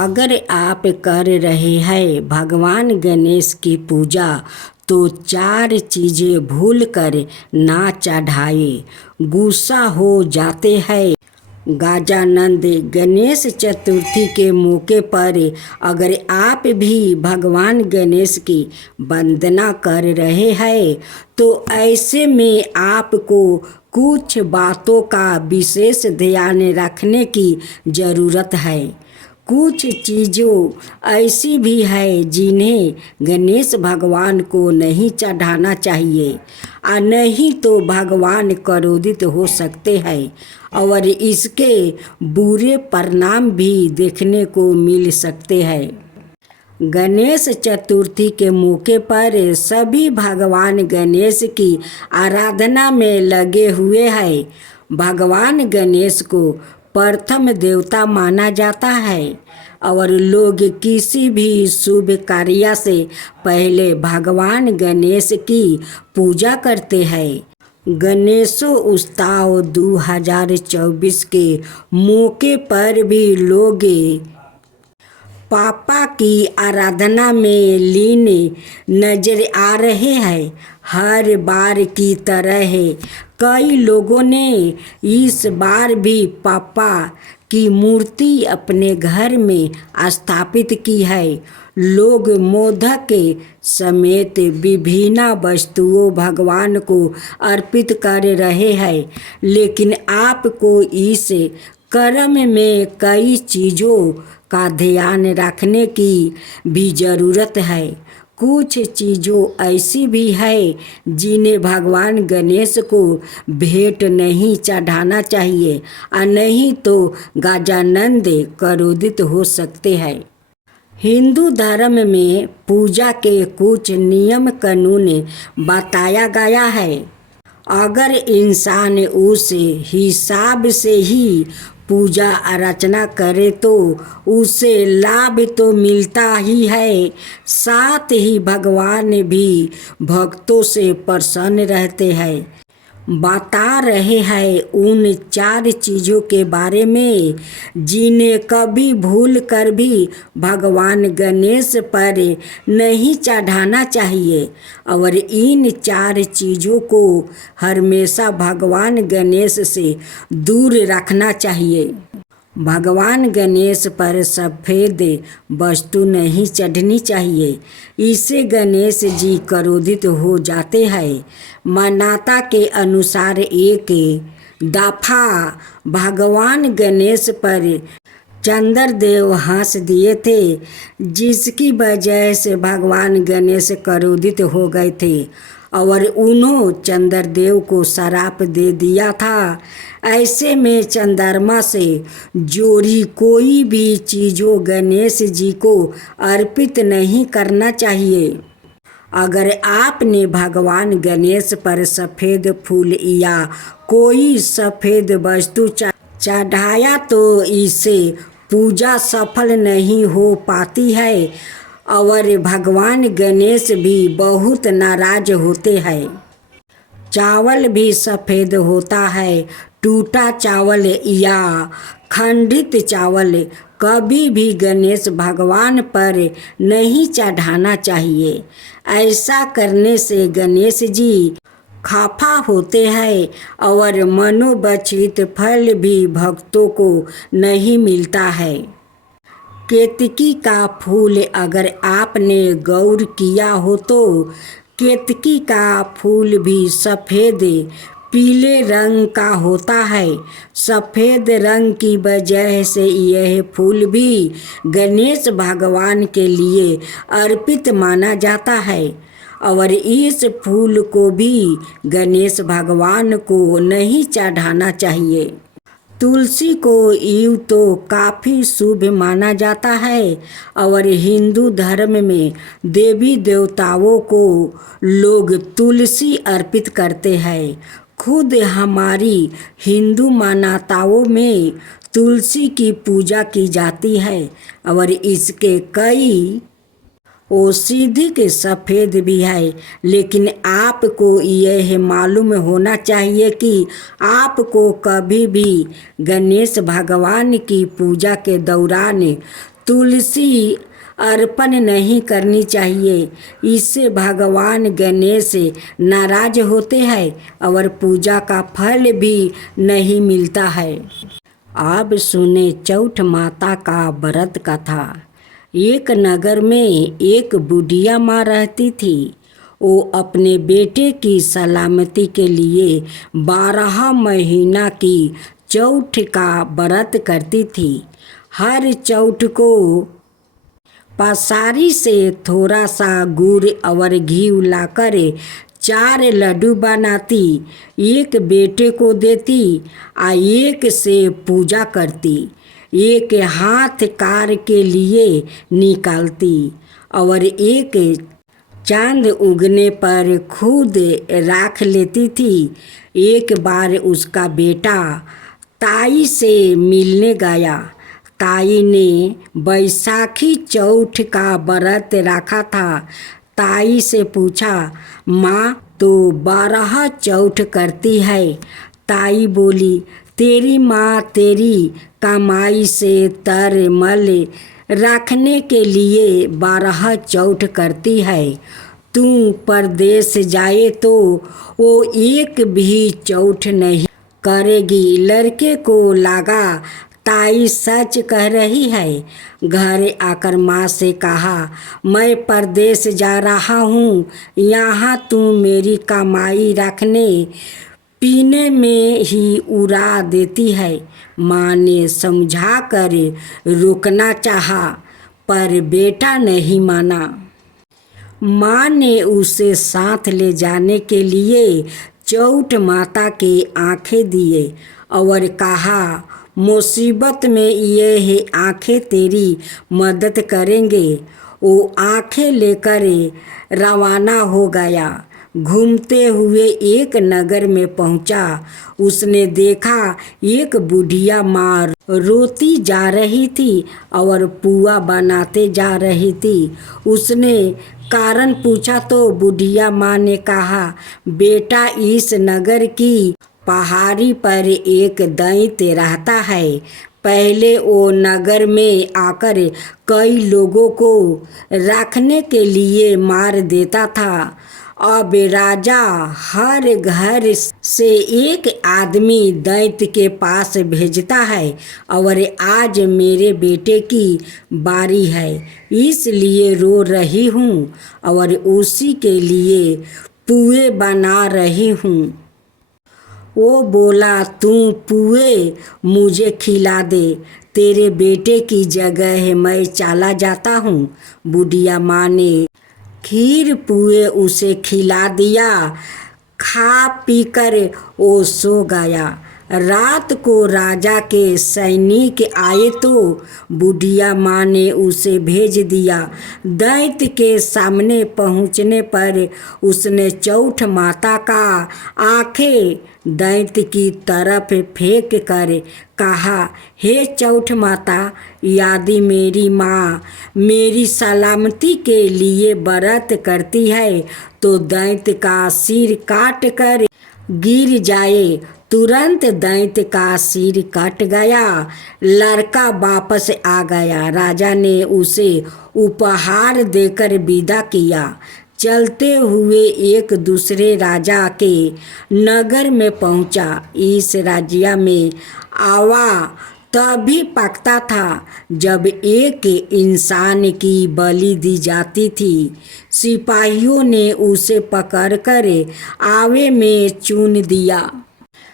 अगर आप कर रहे हैं भगवान गणेश की पूजा तो 4 चीज़ें भूल कर ना चढ़ाए, गुस्सा हो जाते हैं। गजानंद गणेश चतुर्थी के मौके पर अगर आप भी भगवान गणेश की वंदना कर रहे हैं तो ऐसे में आपको कुछ बातों का विशेष ध्यान रखने की ज़रूरत है। कुछ चीज़ों ऐसी भी है जिन्हें गणेश भगवान को नहीं चढ़ाना चाहिए और नहीं तो भगवान क्रोधित हो सकते हैं और इसके बुरे परिणाम भी देखने को मिल सकते हैं। गणेश चतुर्थी के मौके पर सभी भगवान गणेश की आराधना में लगे हुए हैं। भगवान गणेश को प्रथम देवता माना जाता है और लोग किसी भी शुभ कार्य से पहले भगवान गणेश की पूजा करते हैं। गणेशोत्सव 2024 के मौके पर भी लोग पापा की आराधना में लीन नजर आ रहे हैं। हर बार की तरह कई लोगों ने इस बार भी पापा की मूर्ति अपने घर में स्थापित की है। लोग मोदक के समेत विभिन्न वस्तुओं भगवान को अर्पित कर रहे हैं, लेकिन आपको इस क्रम में कई चीज़ों का ध्यान रखने की भी ज़रूरत है। कुछ चीज़ों ऐसी भी है जिन्हें भगवान गणेश को भेंट नहीं चढ़ाना चाहिए और नहीं तो गजानंद क्रोधित हो सकते हैं। हिंदू धर्म में पूजा के कुछ नियम कानून बताया गया है। अगर इंसान उस हिसाब से ही पूजा अर्चना करे तो उसे लाभ तो मिलता ही है, साथ ही भगवान भी भक्तों से प्रसन्न रहते हैं। बता रहे हैं उन 4 चीज़ों के बारे में जिन्हें कभी भूल कर भी भगवान गणेश पर नहीं चढ़ाना चाहिए और इन 4 चीज़ों को हमेशा भगवान गणेश से दूर रखना चाहिए। भगवान गणेश पर सफ़ेद वस्तु नहीं चढ़नी चाहिए, इससे गणेश जी क्रोधित हो जाते हैं। मान्यता के अनुसार एक दफ़ा भगवान गणेश पर चंद्रदेव हंस दिए थे, जिसकी वजह से भगवान गणेश क्रोधित हो गए थे और उन्होंने चंद्रदेव को श्राप दे दिया था। ऐसे में चंद्रमा से जोड़ी कोई भी चीज़ों गणेश जी को अर्पित नहीं करना चाहिए। अगर आपने भगवान गणेश पर सफ़ेद फूल या कोई सफ़ेद वस्तु चढ़ाया तो इससे पूजा सफल नहीं हो पाती है और भगवान गणेश भी बहुत नाराज होते हैं। चावल भी सफ़ेद होता है। टूटा चावल या खंडित चावल कभी भी गणेश भगवान पर नहीं चढ़ाना चाहिए। ऐसा करने से गणेश जी खफा होते हैं और मनोवांछित फल भी भक्तों को नहीं मिलता है। केतकी का फूल अगर आपने गौर किया हो तो केतकी का फूल भी सफ़ेद पीले रंग का होता है। सफ़ेद रंग की वजह से यह फूल भी गणेश भगवान के लिए अर्पित माना जाता है और इस फूल को भी गणेश भगवान को नहीं चढ़ाना चाहिए। तुलसी को यूँ तो काफ़ी शुभ माना जाता है और हिंदू धर्म में देवी देवताओं को लोग तुलसी अर्पित करते हैं। खुद हमारी हिंदू मान्यताओं में तुलसी की पूजा की जाती है और इसके कई औषधि सफ़ेद भी है, लेकिन आपको यह मालूम होना चाहिए कि आपको कभी भी गणेश भगवान की पूजा के दौरान तुलसी अर्पण नहीं करनी चाहिए, इससे भगवान गणेश नाराज होते हैं और पूजा का फल भी नहीं मिलता है। अब सुने चौठ माता का व्रत कथा। एक नगर में एक बुढ़िया माँ रहती थी। वो अपने बेटे की सलामती के लिए 12 महीना की चौठ का व्रत करती थी। हर चौठ को पसारी से थोड़ा सा गुड़ और घी लाकर 4 लड्डू बनाती, एक बेटे को देती और एक से पूजा करती, एक हाथ कार के लिए निकालती और एक चांद उगने पर खुद राख लेती थी। एक बार उसका बेटा ताई से मिलने गया। ताई ने बैसाखी चौथ का व्रत रखा था। ताई से पूछा, माँ तो 12 चौथ करती है? ताई बोली, तेरी माँ तेरी कमाई से तर मल रखने के लिए 12 चौथ करती है। तू परदेश जाए तो वो एक भी चौथ नहीं करेगी। लड़के को लगा ताई सच कह रही है। घर आकर माँ से कहा, मैं परदेश जा रहा हूँ, यहाँ तू मेरी कमाई रखने पीने में ही उड़ा देती है। माँ ने समझा कर रोकना चाहा, पर बेटा नहीं माना। माँ ने उसे साथ ले जाने के लिए चौठ माता के आंखें दिए और कहा, मुसीबत में ये आंखें तेरी मदद करेंगे। वो आंखें लेकर रवाना हो गया। घूमते हुए एक नगर में पहुंचा। उसने देखा एक बुढ़िया माँ रोती जा रही थी और पुआ बनाते जा रही थी। उसने कारण पूछा तो बुढ़िया माँ ने कहा, बेटा इस नगर की पहाड़ी पर एक दैत्य रहता है। पहले वो नगर में आकर कई लोगों को रखने के लिए मार देता था। अब राजा हर घर से एक आदमी दैत्य के पास भेजता है और आज मेरे बेटे की बारी है, इसलिए रो रही हूँ और उसी के लिए पुए बना रही हूँ। वो बोला, तू पुए मुझे खिला दे, तेरे बेटे की जगह मैं चला जाता हूँ। बुढ़िया माँ ने खीर पुए उसे खिला दिया। खा पीकर वो सो गया। रात को राजा के सैनिक आए तो बुढ़िया माँ ने उसे भेज दिया। दैत्य के सामने पहुँचने पर उसने चौठ माता का आंखें दैत्य की तरफ फेंक कर कहा, हे चौठ माता, यदि मेरी माँ मेरी सलामती के लिए व्रत करती है तो दैत्य का सिर काट कर गिर जाए। तुरंत दैत्य का सिर कट गया। लड़का वापस आ गया। राजा ने उसे उपहार देकर विदा किया। चलते हुए एक दूसरे राजा के नगर में पहुंचा। इस राज्य में आवा तभी पकता था जब एक इंसान की बलि दी जाती थी। सिपाहियों ने उसे पकड़कर आवे में चून दिया।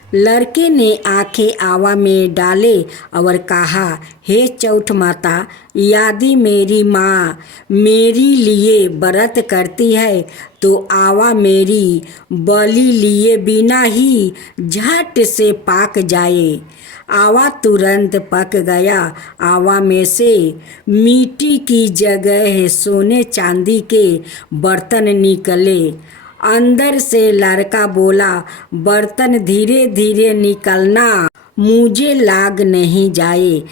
लड़के ने आंखें आवा में डाले और कहा, हे चौठ माता, यदि मेरी माँ मेरी लिए व्रत करती है तो आवा मेरी बलि लिए बिना ही झट से पक जाए। आवा तुरंत पक गया। आवा में से मिट्टी की जगह सोने चांदी के बर्तन निकले। अंदर से लड़का बोला, बर्तन धीरे धीरे निकलना, मुझे लाग नहीं जाए।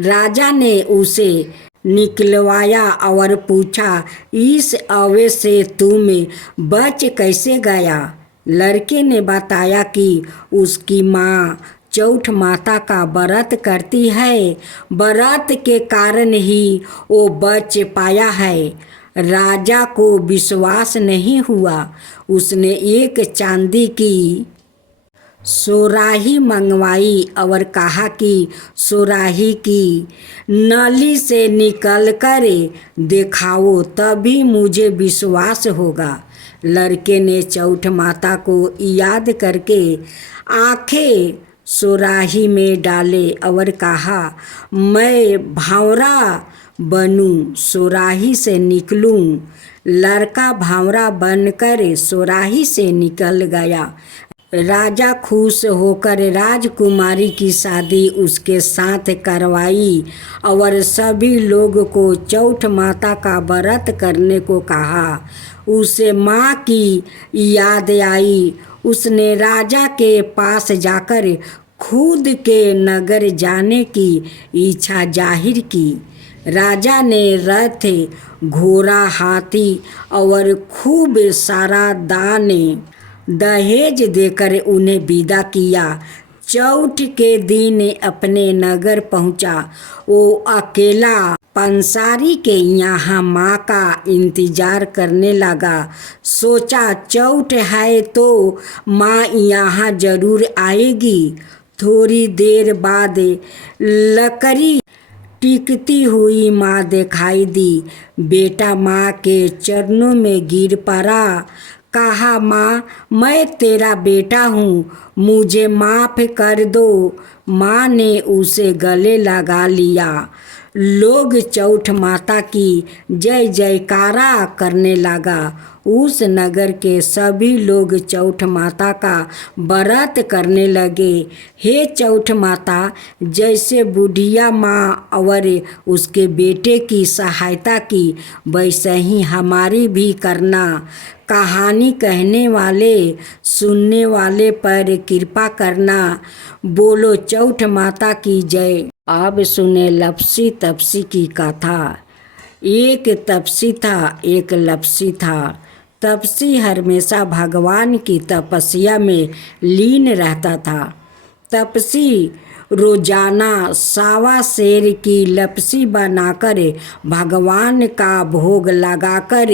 राजा ने उसे निकलवाया और पूछा, इस अवे से तुम बच कैसे गया? लड़के ने बताया कि उसकी माँ चौठ माता का व्रत करती है। व्रत के कारण ही वो बच पाया है। राजा को विश्वास नहीं हुआ। उसने एक चांदी की सोराही मंगवाई और कहा कि सोराही की नली से निकल कर दिखाओ, तभी मुझे विश्वास होगा। लड़के ने चौठ माता को याद करके आंखें सोराही में डाले और कहा, मैं भांवरा बनूं, सोराही से निकलूं। लड़का भांवरा बनकर सोराही से निकल गया। राजा खुश होकर राजकुमारी की शादी उसके साथ करवाई और सभी लोग को चौठ माता का व्रत करने को कहा। उसे माँ की याद आई। उसने राजा के पास जाकर खुद के नगर जाने की इच्छा जाहिर की। राजा ने रथ, घोड़ा, हाथी और खूब सारा दान दहेज देकर उन्हें विदा किया। चौथ के दिन अपने नगर पहुंचा। वो अकेला पंसारी के यहाँ माँ का इंतजार करने लगा। सोचा चौथ है तो माँ यहाँ जरूर आएगी। थोड़ी देर बाद लकड़ी टिकती हुई माँ दिखाई दी। बेटा माँ के चरणों में गिर पड़ा। कहा, माँ, मैं तेरा बेटा हूँ, मुझे माफ़ कर दो। माँ ने उसे गले लगा लिया। लोग चौठ माता की जय जयकारा करने लगा। उस नगर के सभी लोग चौठ माता का व्रत करने लगे। हे चौठ माता, जैसे बुढ़िया माँ और उसके बेटे की सहायता की, वैसे ही हमारी भी करना। कहानी कहने वाले सुनने वाले पर कृपा करना। बोलो चौठ माता की जय। अब सुने लपसी तपसी की कथा। एक तपसी था, एक लपसी था। तपसी हमेशा भगवान की तपस्या में लीन रहता था। तपसी रोजाना 1.25 सेर की लपसी बनाकर भगवान का भोग लगाकर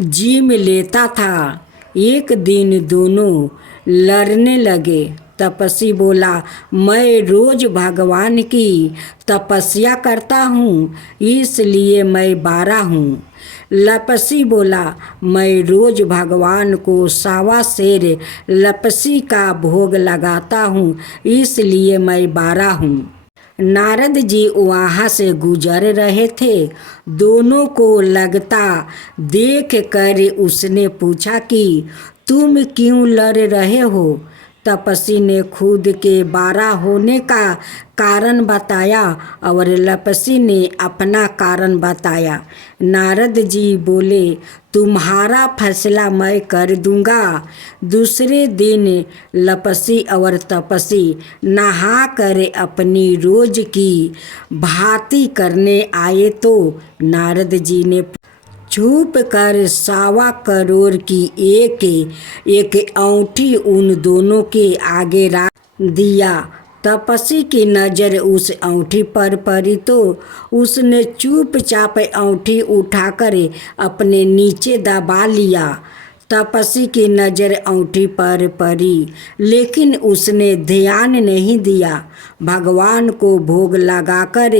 जिम लेता था। एक दिन दोनों लड़ने लगे। तपसी बोला, मैं रोज भगवान की तपस्या करता हूँ, इसलिए मैं 12 हूँ। लपसी बोला, मैं रोज भगवान को 1.25 सेर लपसी का भोग लगाता हूँ, इसलिए मैं 12 हूँ। नारद जी वहाँ से गुजर रहे थे। दोनों को लगता देख कर उसने पूछा कि तुम क्यों लड़ रहे हो? तपसी ने खुद के 12 होने का कारण बताया और लपसी ने अपना कारण बताया। नारद जी बोले, तुम्हारा फैसला मैं कर दूंगा। दूसरे दिन लपसी और तपसी नहा कर अपनी रोज की भांति करने आए तो नारद जी ने छुप कर 1.25 करोड़ की एक औंठी उन दोनों के आगे रख दिया। तपसी की नज़र उस औंठी पर पड़ी तो उसने चुपचाप औंठी उठाकर अपने नीचे दबा लिया। तपसी की नज़र औंठी पर पड़ी, लेकिन उसने ध्यान नहीं दिया। भगवान को भोग लगाकर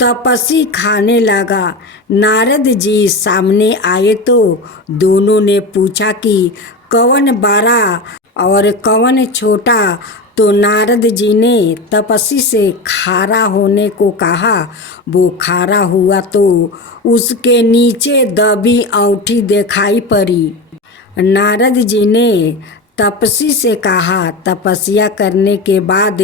तपसी खाने लगा। नारद जी सामने आए तो दोनों ने पूछा कि कौन बड़ा और कौन छोटा? तो नारद जी ने तपसी से खारा होने को कहा। वो खारा हुआ तो उसके नीचे दबी औंठी दिखाई पड़ी। नारद जी ने तपसी से कहा, तपस्या करने के बाद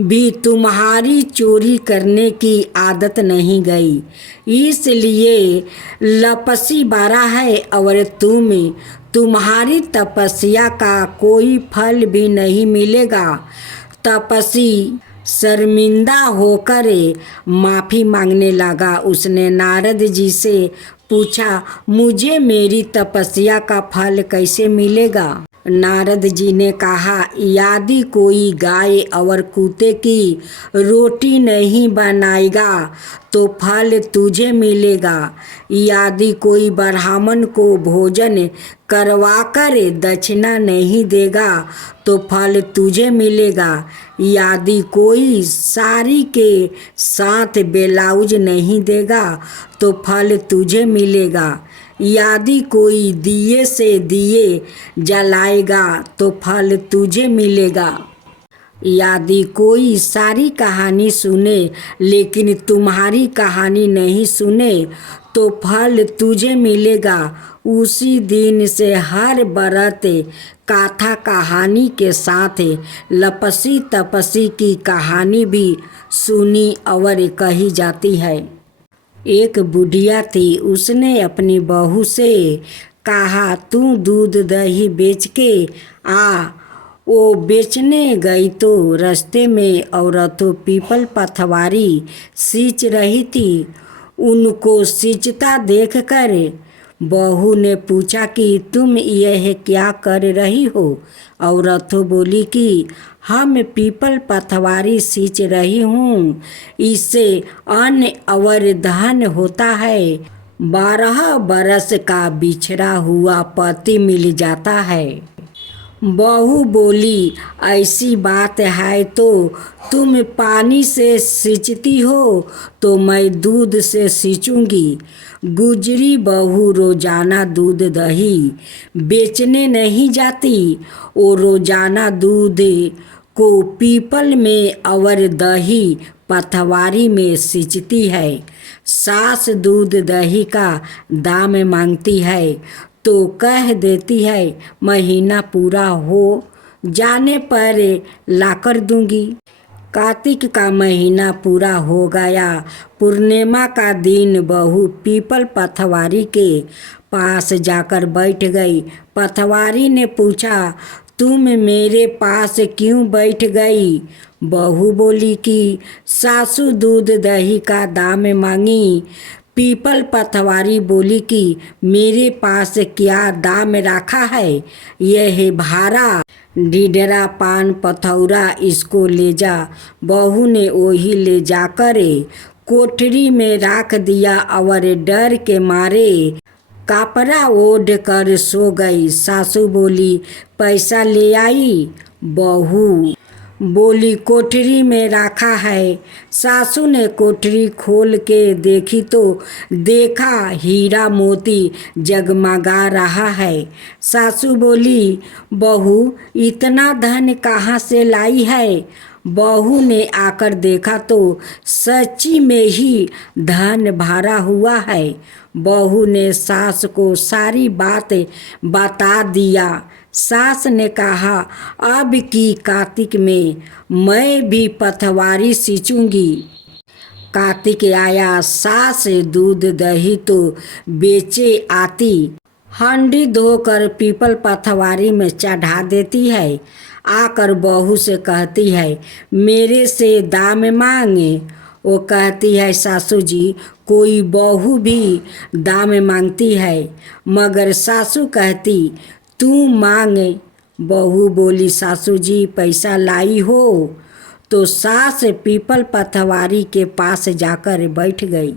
भी तुम्हारी चोरी करने की आदत नहीं गई, इसलिए लपसी 12 है और तुम्हारी तपस्या का कोई फल भी नहीं मिलेगा। तपसी शर्मिंदा होकर माफ़ी मांगने लगा। उसने नारद जी से पूछा, मुझे मेरी तपस्या का फल कैसे मिलेगा? नारद जी ने कहा, यदि कोई गाय और कुत्ते की रोटी नहीं बनाएगा तो फल तुझे मिलेगा। यदि कोई ब्राह्मण को भोजन करवाकर दक्षिणा नहीं देगा तो फल तुझे मिलेगा। यदि कोई साड़ी के साथ ब्लाउज नहीं देगा तो फल तुझे मिलेगा। यदि कोई दिए से दिए जलाएगा तो फल तुझे मिलेगा। यदि कोई सारी कहानी सुने लेकिन तुम्हारी कहानी नहीं सुने तो फल तुझे मिलेगा। उसी दिन से हर बरत कथा कहानी के साथ लपसी तपसी की कहानी भी सुनी और कही जाती है। एक बुढ़िया थी, उसने अपनी बहू से कहा, तू दूध दही बेच के आ। वो बेचने गई तो रास्ते में औरतों पीपल पथवारी सींच रही थी। उनको सींचता देखकर बहू ने पूछा कि तुम यह क्या कर रही हो। औरतों बोली कि हम पीपल पथवारी सींच रही हूँ, इससे अन्न और धन होता है। 12 बरस का बिछड़ा हुआ पति मिल जाता है। बहू बोली, ऐसी बात है तो तुम पानी से सींचती हो तो मैं दूध से सींचूंगी। गुजरी बहू रोजाना दूध दही बेचने नहीं जाती। वो रोजाना दूध को पीपल में और दही पथवारी में सींचती है। सास दूध दही का दाम मांगती है तो कह देती है, महीना पूरा हो जाने पर लाकर दूंगी। कार्तिक का महीना पूरा हो गया। पूर्णिमा का दिन बहू पीपल पथवारी के पास जाकर बैठ गई। पथवारी ने पूछा, तुम मेरे पास क्यों बैठ गई? बहू बोली कि सासू दूध दही का दाम मांगी। पीपल पथवारी बोली कि मेरे पास क्या दाम रखा है, यह भारा ढिढरा पान पथौरा, इसको ले जा। बहू ने वही ले जाकर कोठरी में रख दिया और डर के मारे कपड़ा ओढ़ कर सो गई। सासू बोली, पैसा ले आई? बहू बोली, कोठरी में रखा है। सासू ने कोठरी खोल के देखी तो देखा हीरा मोती जगमगा रहा है। सासू बोली, बहू इतना धन कहाँ से लाई है? बहू ने आकर देखा तो सच्ची में ही धन भरा हुआ है। बहू ने सास को सारी बात बता दिया। सास ने कहा, अब की कार्तिक में मैं भी पथवारी सींचूंगी। कार्तिक आया, सास दूध दही तो बेचे आती, हंडी धोकर पीपल पथवारी में चढ़ा देती है। आकर बहू से कहती है, मेरे से दाम मांगे। वो कहती है, सासू जी कोई बहू भी दाम मांगती है, मगर सासू कहती तू मांगे। बहू बोली, सासू जी पैसा लाई हो? तो सास पीपल पथवारी के पास जाकर बैठ गई।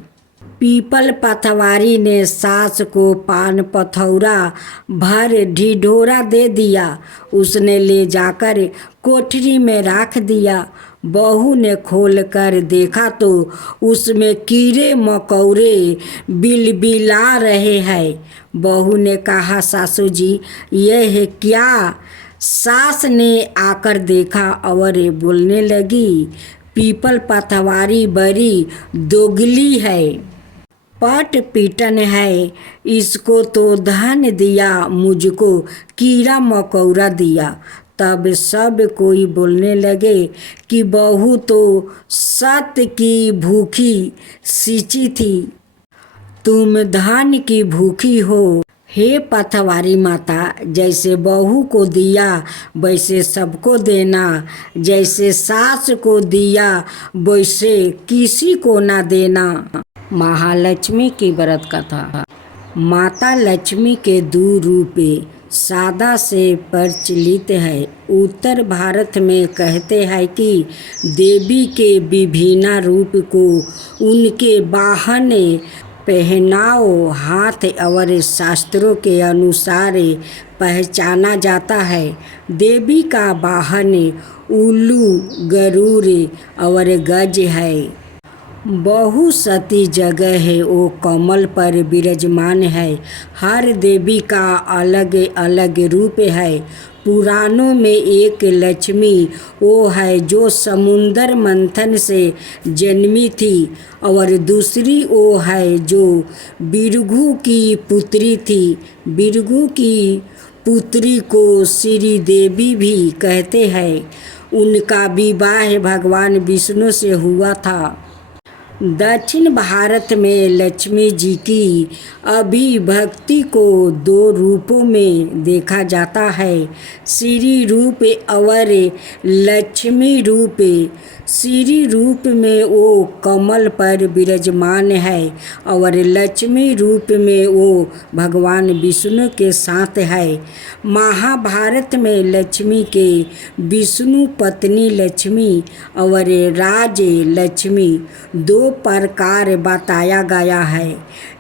पीपल पथवारी ने सास को पान पथौरा भर ढिढोरा दे दिया। उसने ले जाकर कोठरी में रख दिया। बहू ने खोल कर देखा तो उसमें कीड़े मकोड़े बिलबिला रहे हैं। बहू ने कहा, सासू जी यह क्या? सास ने आकर देखा और बोलने लगी, पीपल पथवारी बड़ी दोगली है, पट पीटन है। इसको तो धन दिया, मुझको कीड़ा मकोड़ा दिया। तब सब कोई बोलने लगे कि बहू तो सत्य की भूखी सींची थी, तुम धन की भूखी हो। हे पथवारी माता, जैसे बहू को दिया वैसे सबको देना, जैसे सास को दिया वैसे किसी को ना देना। महालक्ष्मी की व्रत कथा। माता लक्ष्मी के 2 रूप सादा से प्रचलित है। उत्तर भारत में कहते हैं कि देवी के विभिन्न रूप को उनके वाहन, पहनाव, हाथ और शास्त्रों के अनुसार पहचाना जाता है। देवी का वाहन उल्लू, गरुड़ और गज है। बहुसती जगह है वो कमल पर विराजमान है। हर देवी का अलग अलग रूप है। पुराणों में एक लक्ष्मी वो है जो समुद्र मंथन से जन्मी थी और दूसरी वो है जो भृगु की पुत्री थी। भृगु की पुत्री को श्री देवी भी कहते हैं। उनका विवाह भगवान विष्णु से हुआ था। दक्षिण भारत में लक्ष्मी जी की अभिव्यक्ति को दो रूपों में देखा जाता है, श्री रूप और लक्ष्मी रूप। श्री रूप में वो कमल पर विराजमान है और लक्ष्मी रूप में वो भगवान विष्णु के साथ है। महाभारत में लक्ष्मी के विष्णु पत्नी लक्ष्मी और राज लक्ष्मी दो प्रकार बताया गया है।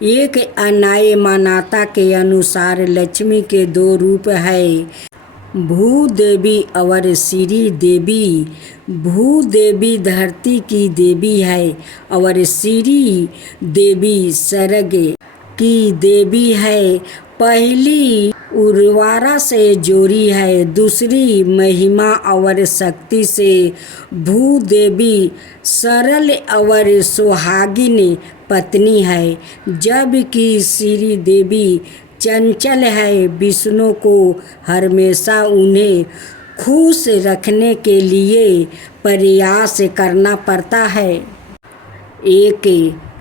एक अन्याय मान्यता के अनुसार लक्ष्मी के दो रूप है, भूदेवी और श्री देवी। भूदेवी धरती की देवी है और श्री देवी स्वर्ग की देवी है। पहली उर्वरा से जोड़ी है, दूसरी महिमा और शक्ति से। भूदेवी सरल और सुहागिन पत्नी है, जबकि श्री देवी चंचल है। विष्णु को हमेशा उन्हें खुश रखने के लिए प्रयास करना पड़ता है। एक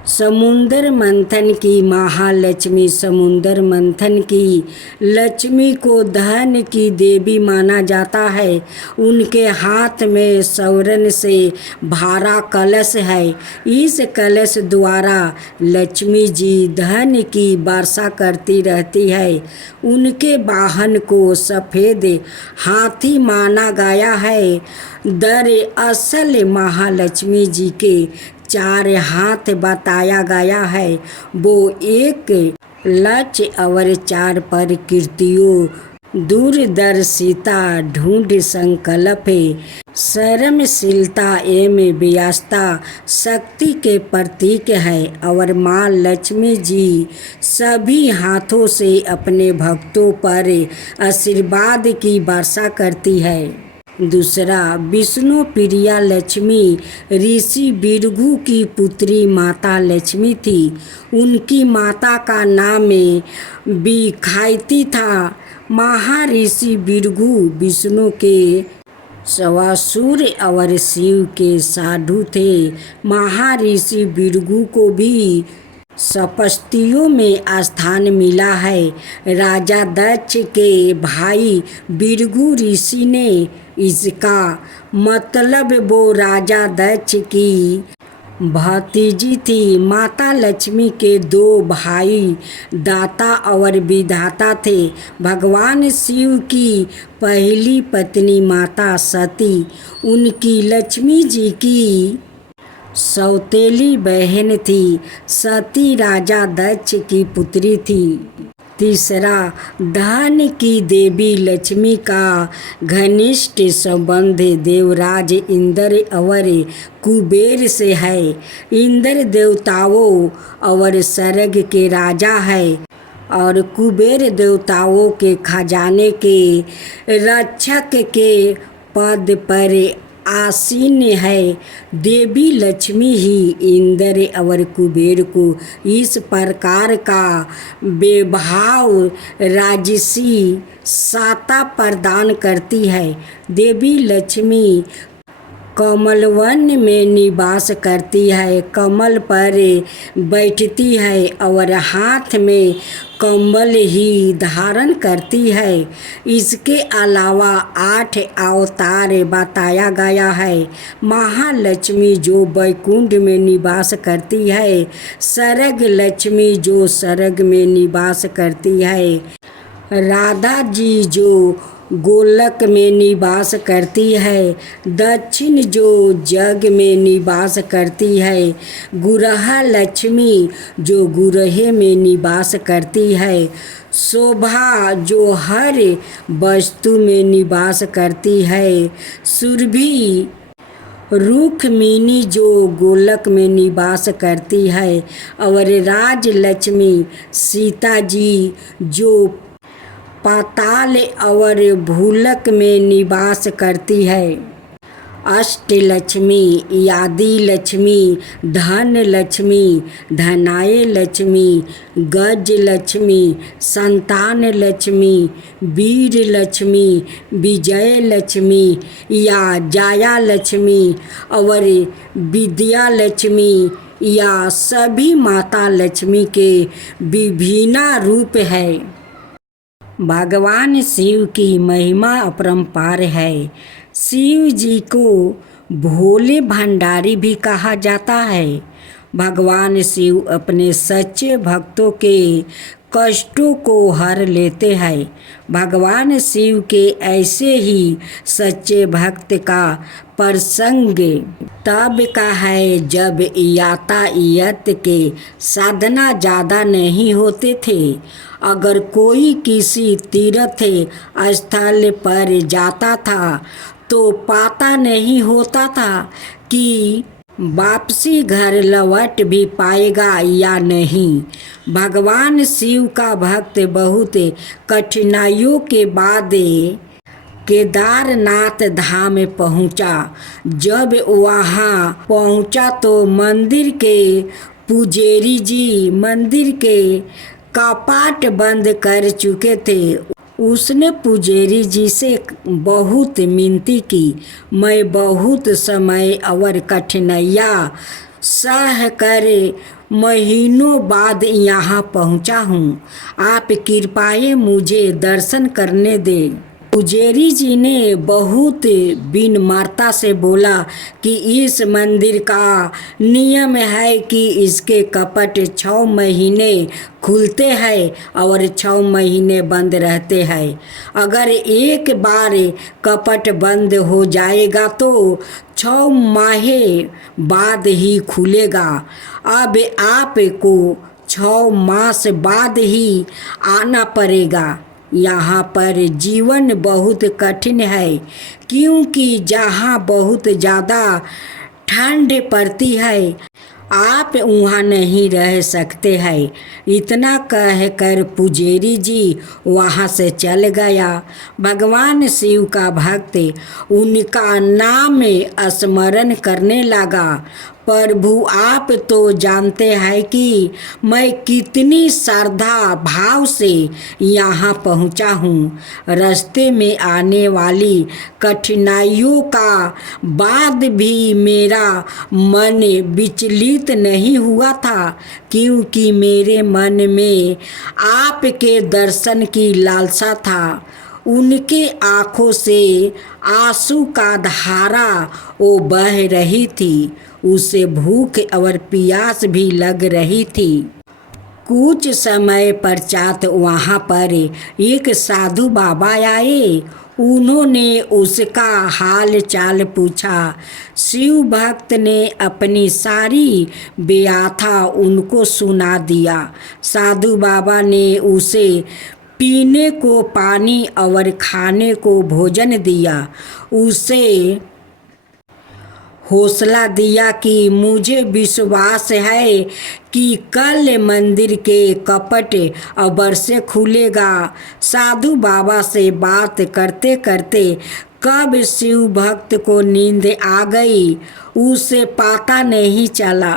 समुद्र मंथन की महालक्ष्मी। समुद्र मंथन की लक्ष्मी को धन की देवी माना जाता है। उनके हाथ में स्वर्ण से भरा कलश है। इस कलश द्वारा लक्ष्मी जी धन की वर्षा करती रहती है। उनके वाहन को सफ़ेद हाथी माना गया है। दरअसल महालक्ष्मी जी के चार हाथ बताया गया है। वो एक लक्ष्य और चार प्रकृतियों, दूरदर्शिता, ढूंढ संकल्प, शर्मशीलता एवं व्यवस्था शक्ति के प्रतीक है। और माँ लक्ष्मी जी सभी हाथों से अपने भक्तों पर आशीर्वाद की वर्षा करती है। दूसरा, विष्णु प्रिया लक्ष्मी ऋषि भृगु की पुत्री माता लक्ष्मी थी। उनकी माता का नाम विखायती था। महर्षि भृगु विष्णु के सवासुर और शिव के साधु थे। महर्षि भृगु को भी सप्तर्षियों में स्थान मिला है। राजा दक्ष के भाई भृगु ऋषि ने इसका मतलब वो राजा दक्ष की भतीजी थी। माता लक्ष्मी के दो भाई दाता और विधाता थे। भगवान शिव की पहली पत्नी माता सती उनकी लक्ष्मी जी की सौतेली बहन थी। सती राजा दक्ष की पुत्री थी। तीसरा, धन की देवी लक्ष्मी का घनिष्ठ संबंध देवराज इंद्र और कुबेर से है। इंद्र देवताओं और स्वर्ग के राजा है और कुबेर देवताओं के खजाने के रक्षक के पद पर आसीन है। देवी लक्ष्मी ही इंद्र और कुबेर को इस प्रकार का वैभव राजसी सत्ता प्रदान करती है। देवी लक्ष्मी कमलवन में निवास करती है, कमल पर बैठती है और हाथ में कमल ही धारण करती है। इसके अलावा 8 अवतार बताया गया है। महालक्ष्मी जो वैकुंठ में निवास करती है, स्वर्ग लक्ष्मी जो स्वर्ग में निवास करती है, राधा जी जो गोलक में निवास करती है, दक्षिण जो जग में निवास करती है, गुरहा लक्ष्मी जो गुरहे में निवास करती है, शोभा जो हर वस्तु में निवास करती है, सुरभि रुक्मिणी जो गोलक में निवास करती है, और राज लक्ष्मी सीता जी जो पाताल और भूलक में निवास करती है। अष्टलक्ष्मी, आदि लक्ष्मी, धन लक्ष्मी, धनाय लक्ष्मी, गज लक्ष्मी, संतान लक्ष्मी, वीर लक्ष्मी, विजय लक्ष्मी या जाया लक्ष्मी और विद्या लक्ष्मी या सभी माता लक्ष्मी के विभिन्न रूप है। भगवान शिव की महिमा अपरंपार है। शिव जी को भोले भंडारी भी कहा जाता है। भगवान शिव अपने सच्चे भक्तों के कष्टों को हर लेते हैं। भगवान शिव के ऐसे ही सच्चे भक्त का प्रसंग तब का है जब यातायात के साधना ज़्यादा नहीं होते थे। अगर कोई किसी तीर्थ स्थल पर जाता था तो पता नहीं होता था कि वापसी घर लौट भी पाएगा या नहीं। भगवान शिव का भक्त बहुत कठिनाइयों के बाद केदारनाथ धाम पहुंचा। जब वहां पहुंचा तो मंदिर के पुजारी जी मंदिर के कपाट बंद कर चुके थे। उसने पुजारी जी से बहुत मिनती की, मैं बहुत समय और कठिनाइयाँ सह कर महीनों बाद यहाँ पहुँचा हूँ। आप कृपया मुझे दर्शन करने दें। पुजारी जी ने बहुत विनम्रता से बोला कि इस मंदिर का नियम है कि इसके कपट 6 महीने खुलते हैं और 6 महीने बंद रहते हैं। अगर एक बार कपट बंद हो जाएगा तो 6 माह बाद ही खुलेगा। अब आपको 6 मास बाद ही आना पड़ेगा। यहाँ पर जीवन बहुत कठिन है क्योंकि जहाँ बहुत ज़्यादा ठंड पड़ती है, आप वहाँ नहीं रह सकते हैं। इतना कहकर पुजारी जी वहाँ से चल गया। भगवान शिव का भक्त उनका नाम स्मरण करने लगा। प्रभु, आप तो जानते हैं कि मैं कितनी श्रद्धा भाव से यहाँ पहुँचा हूँ। रास्ते में आने वाली कठिनाइयों का बाद भी मेरा मन विचलित नहीं हुआ था क्योंकि मेरे मन में आपके दर्शन की लालसा था। उनके आँखों से आंसू का धारा वो बह रही थी। उसे भूख और प्यास भी लग रही थी। कुछ समय पश्चात वहाँ पर एक साधु बाबा आए। उन्होंने उसका हाल चाल पूछा। शिव भक्त ने अपनी सारी व्यथा उनको सुना दिया। साधु बाबा ने उसे पीने को पानी और खाने को भोजन दिया। उसे हौसला दिया कि मुझे विश्वास है कि कल मंदिर के कपट अबर से खुलेगा। साधु बाबा से बात करते करते कब शिव भक्त को नींद आ गई उसे पता नहीं चला।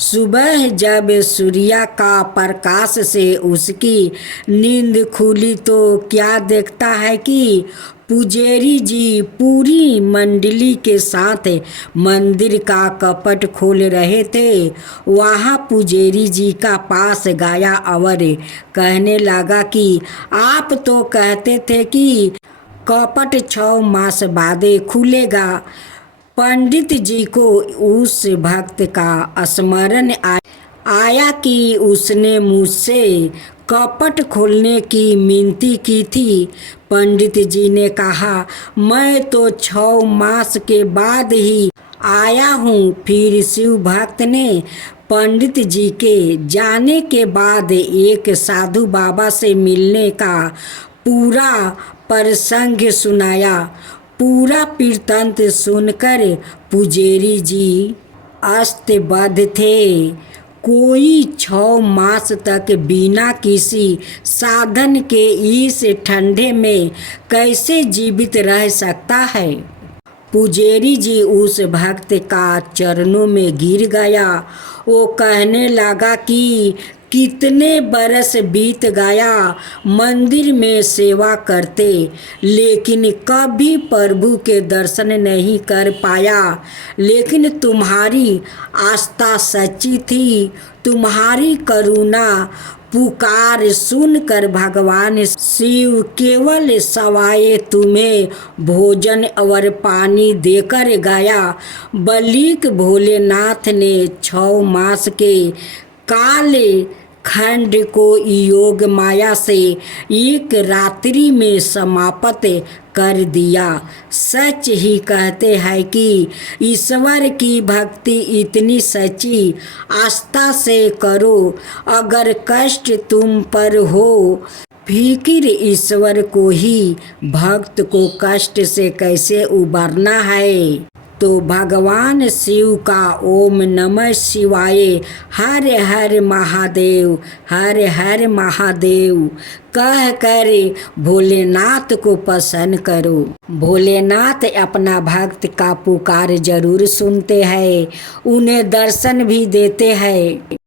सुबह जब सूर्य का प्रकाश से उसकी नींद खुली तो क्या देखता है कि पुजारी जी पूरी मंडली के साथ मंदिर का कपट खोल रहे थे। वहाँ पुजारी जी का पास गया और कहने लगा कि आप तो कहते थे कि कपट 6 मास बाद पंडित जी को उस भक्त का स्मरण आया। आया कि उसने मुझसे कपट खोलने की मिनती की थी। पंडित जी ने कहा, मैं तो 6 मास के बाद ही आया हूँ। फिर शिव भक्त ने पंडित जी के जाने के बाद एक साधु बाबा से मिलने का पूरा प्रसंग सुनाया। पूरा वृत्तांत सुनकर पुजारी जी अस्तबद्ध थे। कोई 6 मास तक बिना किसी साधन के इस ठंडे में कैसे जीवित रह सकता है। पुजारी जी उस भक्त का चरणों में गिर गया। वो कहने लगा कि कितने बरस बीत गया मंदिर में सेवा करते, लेकिन कभी प्रभु के दर्शन नहीं कर पाया। लेकिन तुम्हारी आस्था सच्ची थी। तुम्हारी करुणा पुकार सुनकर भगवान शिव केवल सवाए तुम्हें भोजन और पानी देकर गया। बलिक भोलेनाथ ने 6 मास के काले खंड को योग माया से एक रात्रि में समाप्त कर दिया। सच ही कहते हैं कि ईश्वर की भक्ति इतनी सच्ची आस्था से करो, अगर कष्ट तुम पर हो फिकिर ईश्वर को ही, भक्त को कष्ट से कैसे उबरना है। तो भगवान शिव का ओम नमः शिवाय, हर हर महादेव, हर हर महादेव कह कर भोलेनाथ को प्रसन्न करो। भोलेनाथ अपना भक्त का पुकार जरूर सुनते हैं, उन्हें दर्शन भी देते हैं।